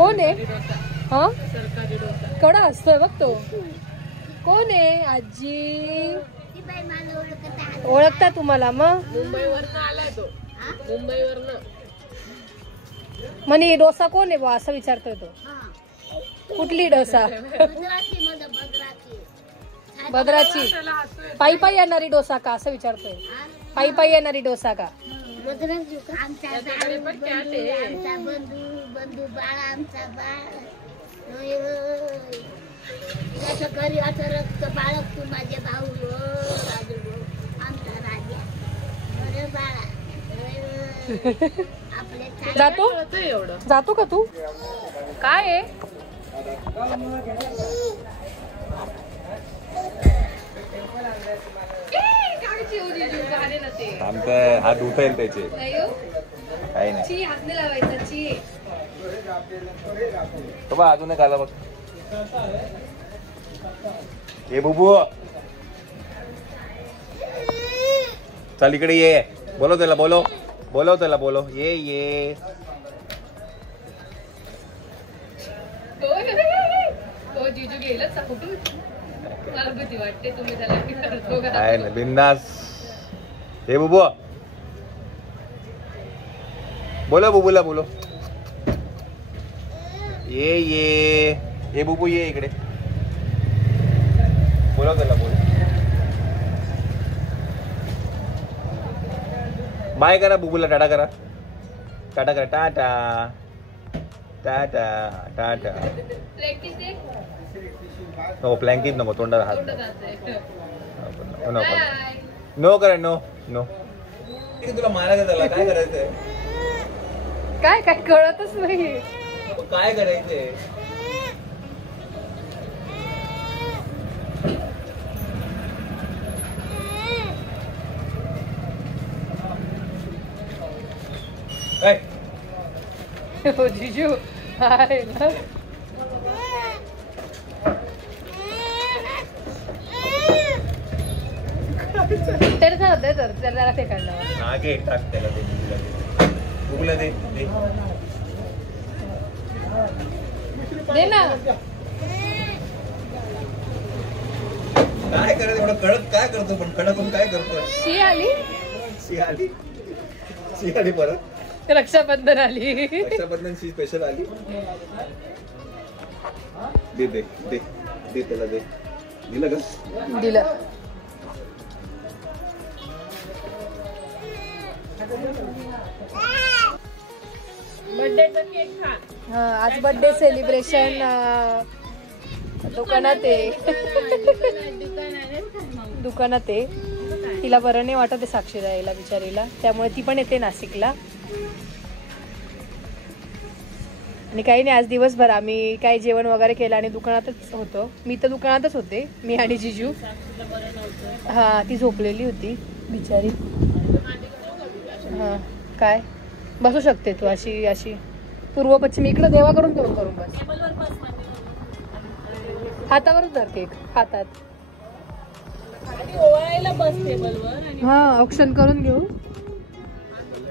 कोण आहे? हा केवढा हसतोय बघ तो. कोण आहे? आजी ओळखता तुम्हाला? मग मुंबईवरनं आलाय तो. मुंबईवरनं. म्हणे डोसा कोण आहे बा असं विचारतोय तो. कुठली डोसा? भद्राची. पायी पायी येणारी डोसा का असं विचारतोय. पायी पायी येणारी डोसा का? बंधू बाळ आमचा बाळ घरी असं रक्त बाळक तू माझे भाऊ आमचा राजा बाळा आपले जातो का तू? काय आहे? आमचं हात उठेल त्याचे काही नाही. तो बा अजून एक आला बघ. हे बुबू चल इकडे ये. बोलव त्याला. बोलव त्याला. बोलव. ये जीजू गेलच कुठून भीती वाटते तुम्ही त्याला आहे ना बिंदास. हे बुबू बोलो. बुबूला बोलो. ये बुबू ये इकडे. बोलव त्याला. बोल. बाय करा बुबूला. टाटा करा. टाटा. नो प्लँकिंग नको. तोंडाला हात नो करा. नो तुला मारायचं त्याला. काय करायचंय? काय कळतच नाही. काय करायचंय? जीजू आहे ना. त्याला फेकायला नागे टाक त्याला. बुबूला दे. दे ना. काय करायचं एवढं कडक काय करतो? पण कडक होऊन काय करतो? शी आली परत. रक्षाबंधन आली. रक्षाबंधन शी स्पेशल आली. दे त्याला. दिलं का? दिलं. आज बर्थडे सेलिब्रेशन दुकानात आहे. तिला बरं नाही वाटत साक्षी जायला बिचारीला. त्यामुळे ती पण येते नाशिकला. आणि काही नाही आज दिवसभर आम्ही काही जेवण वगैरे केलं आणि दुकानातच होतो. मी तर दुकानातच होते. मी आणि जीजू. हा ती झोपलेली होती बिचारी. हा काय बसू शकते तू अशी पूर्व पश्चिम इकडं देवाकडून करून बस. हातावरच धर केक हातात. हा ऑप्शन करून घेऊ.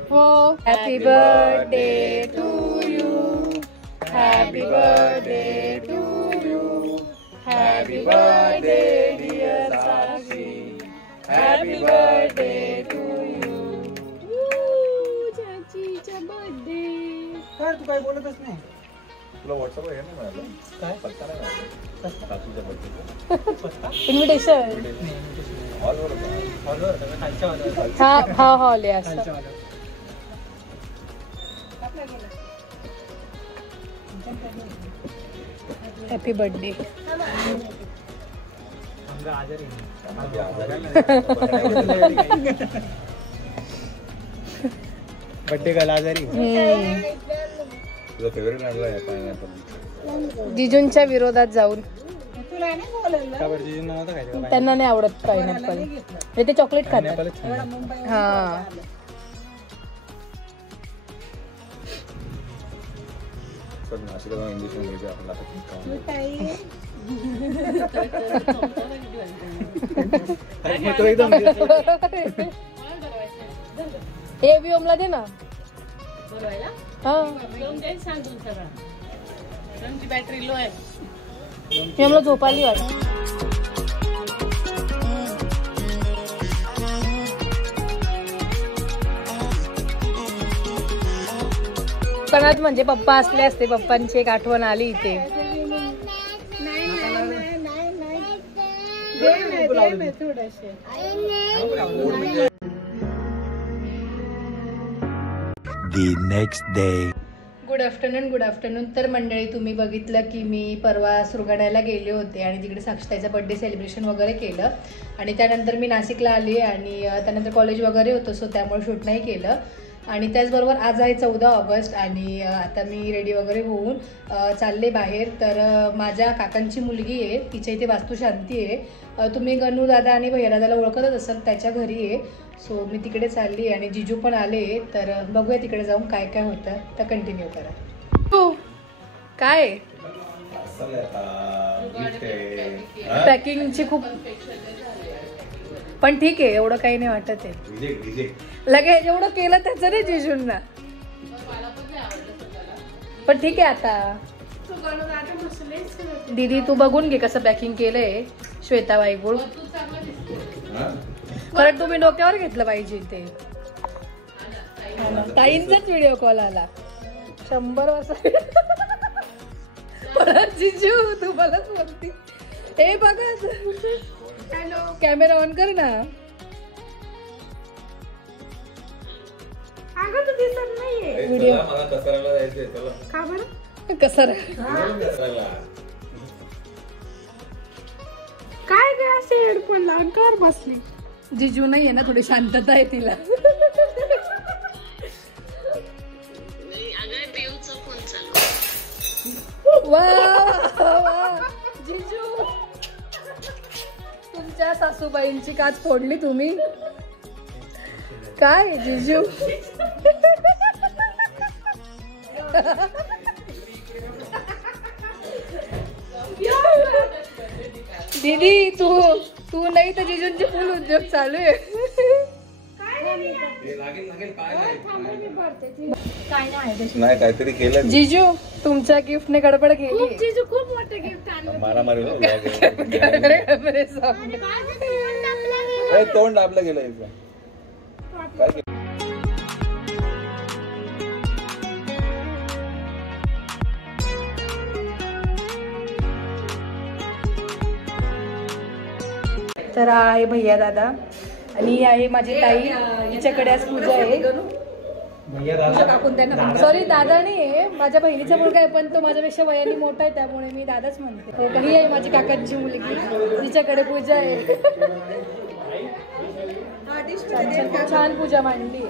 हो. Happy birthday to you. Happy birthday to you. Happy birthday dear Sakshi. Happy birthday to you. चाचीचा बर्थडे. काय तू काय बोलतच नाही. तुला व्हॉट्सअपवर हे नाही मिळालं काय? पत्ता नाही मिळाला सासूच्या बर्थडेचा. इन्व्हिटेशन हॉलवर हा हॉल आहे असं. Happy birthday. बर्थडे का आजारी. तुझा फेवरेट आणला आहे पायनॅपल. जिजूंच्या विरोधात जाऊन. त्यांना नाही आवडत पायनॅपल. ते चॉकलेट खातात. हा इंग्लिश मध्ये हे व्योमला दे ना. हा बॅटरी लो आहे. मी आम्हाला झोपाली वाटत. दुकानात म्हणजे पप्पा असले असते, पप्पांची एक आठवण आली इथे. The next day. Good afternoon. तर मंडळी, तुम्ही बघितलं की मी परवा सुरगाण्याला गेले होते आणि तिकडे साक्षताईचा बर्थडे सेलिब्रेशन वगैरे केलं आणि त्यानंतर मी नाशिकला आली आणि त्यानंतर कॉलेज वगैरे होतं, सो त्यामुळे शूट नाही केलं. आणि त्याचबरोबर आज आहे 14 ऑगस्ट आणि आता मी रेडी वगैरे होऊन चालले बाहेर. तर माझ्या काकांची मुलगी आहे, तिच्या इथे वास्तुशांती आहे. तुम्ही गणू दादा आणि भैया दादाला ओळखतच असाल, त्याच्या घरी आहे. सो मी तिकडे चालली आणि जिजू पण आले. तर बघूया तिकडे जाऊन काय काय होतं, तर कंटिन्यू करा. हो काय पॅकिंगची खूप, पण ठीक आहे, एवढं काही नाही वाटत आहे. लगेच एवढं केलं त्याचं नाही जिजूंना, पण ठीक आहे. आता दीदी तू बघून घे कसं पॅकिंग केलंय. श्वेता वाईगुळ, खरं तुम्ही डोक्यावर घेतलं पाहिजे ते. ताईंचाच व्हिडिओ कॉल आला 100 वर्ष. परत जिजू तुम्हालाच बोलती. हे बघा, हॅलो, कॅमेरा ऑन कर ना. व्हिडिओ का बरं कसं काय काय असे हेडफोन लावून कर बसली. जिजू नाही आहे ना, थोडी शांतता आहे तिला. वा जिजू, तुमच्या सासूबाईंची काच फोडली तुम्ही. काय जिजू, दीदी तू नाही तर जिजूंचे फुल उद्योग चालू आहे. नाही काहीतरी केलं जिजू, तुमच्या गिफ्टने गडबड केली. जिजू खूप मोठे गिफ्ट आणलं. मारामारी आणि तोंड दाबलं गेलं इथं. काय केलं? तर हा आहे भैया दादा आणि ही आहे माझी ताई. हिच्याकडे आज पूजा आहे. सॉरी, दादा नाही आहे, माझ्या बहिणीचा मुलगा आहे, पण तो माझ्यापेक्षा वयाने मोठा आहे, त्यामुळे मी दादाच म्हणते. ही आहे माझी काकांची मुलगी, तिच्याकडे पूजा आहे. छान पूजा मांडली.